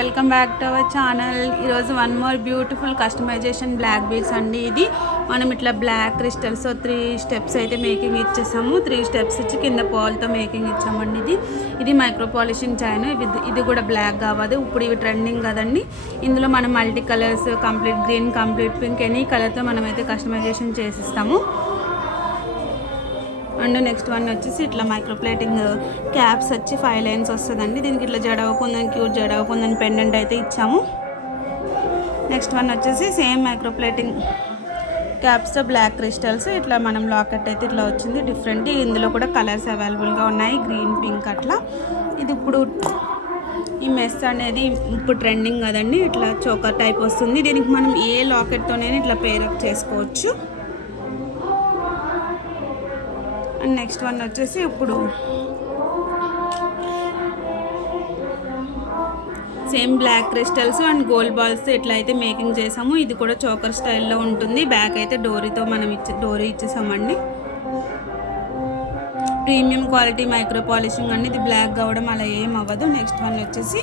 Welcome back to our channel. ఈరోజు one more beautiful customisation black beads అండి. ఇది మనం ఇట్లా బ్లాక్ క్రిస్టల్స్ 3 స్టెప్స్ అయితే మేకింగ్ ఇచ్చేసాము. 3 స్టెప్స్ ఇచ్చి కింద పాల్తో మేకింగ్ ఇచ్చామండి. ఇది మైక్రో పాలిషింగ్ చైన్. ఇది కూడా బ్లాక్ కావాలి. ఇప్పుడు ఇవి ట్రెండింగ్ కదండి. ఇందులో మనం multi colours, complete green, complete pink, any కలర్తో మనమైతే కస్టమైజేషన్ చేసిస్తాము. అండ్ నెక్స్ట్ వన్ వచ్చేసి ఇట్లా మైక్రో ప్లేటింగ్ క్యాప్స్ వచ్చి 5 లైన్స్ వస్తుందండి. దీనికి ఇట్లా జడవకుందని క్యూట్ జడవకుందని పెండెంట్ అయితే ఇచ్చాము. నెక్స్ట్ వన్ వచ్చేసి సేమ్ మైక్రో ప్లేటింగ్ క్యాప్స్తో బ్లాక్ క్రిస్టల్స్ ఇట్లా మనం లాకెట్ అయితే ఇట్లా వచ్చింది డిఫరెంట్. ఇందులో కూడా కలర్స్ అవైలబుల్గా ఉన్నాయి, గ్రీన్, పింక్ అట్లా. ఇది ఇప్పుడు ఈ మెస్ అనేది ఇప్పుడు ట్రెండింగ్ కదండి. ఇట్లా చోకర్ టైప్ వస్తుంది. దీనికి మనం ఏ లాకెట్తోనైనా ఇట్లా పేరప్ చేసుకోవచ్చు. అండ్ నెక్స్ట్ వన్ వచ్చేసి ఇప్పుడు same black crystals and gold balls ఇట్లా అయితే మేకింగ్ చేసాము. ఇది కూడా చోకర్ స్టైల్లో ఉంటుంది. బ్యాక్ అయితే డోరీతో మనం డోరీ ఇచ్చేసామండి. ప్రీమియం క్వాలిటీ మైక్రో పాలిషింగ్ అండి. ఇది బ్లాక్ కావడం అలా ఏం అవ్వదు. నెక్స్ట్ వన్ వచ్చేసి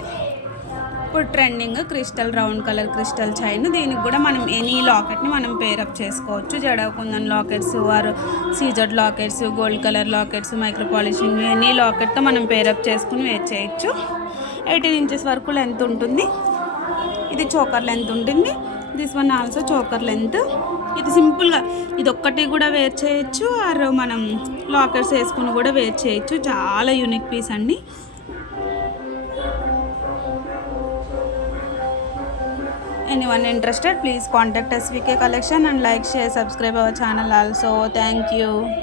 ఇప్పుడు trending crystal round colour crystal chain. దీనికి కూడా మనం ఎనీ లాకెట్ని మనం పేరప్ చేసుకోవచ్చు. జడకుందన్ lockets or CZ lockets, gold colour lockets, micro polishing any లాకెట్తో మనం పేరప్ చేసుకుని వేర్ చేయొచ్చు. 18 ఇంచెస్ వరకు లెంత్ ఉంటుంది. ఇది చోకర్ లెంత్ ఉంటుంది. This one also choker length. ఇది సింపుల్గా ఇది ఒక్కటి కూడా వేర్ చేయొచ్చు ఆర్ మనం లాకెట్స్ వేసుకుని కూడా వేర్ చేయొచ్చు. చాలా యూనిక్ పీస్ అండి. Anyone interested, please contact SVK Collection and like, share, subscribe our channel also. Thank you.